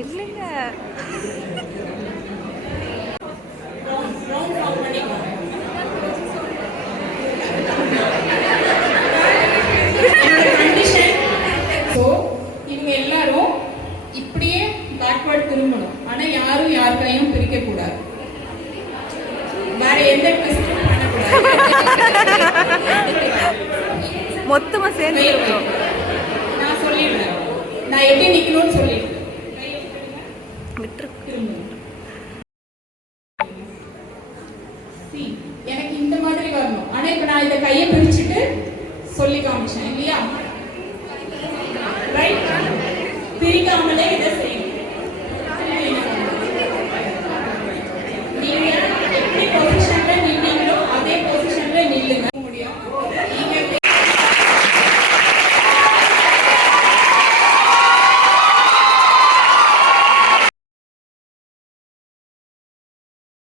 இல்லைங்க. இவங்க எல்லாரும் இப்படியே பேக்வர்ட் திரும்பணும். ஆனா யாரும் யார் கையும் பிரிக்க கூடாது. வேற எந்த ட்விஸ்டும் பண்ணக்கூடாது. மொத்தமா சேர்ந்து நான் சொல்லிடுறேன். நான் எப்படி நிக்கணும்னு சொல்லிடுறேன். விட்டுரு. திரும்பணும்.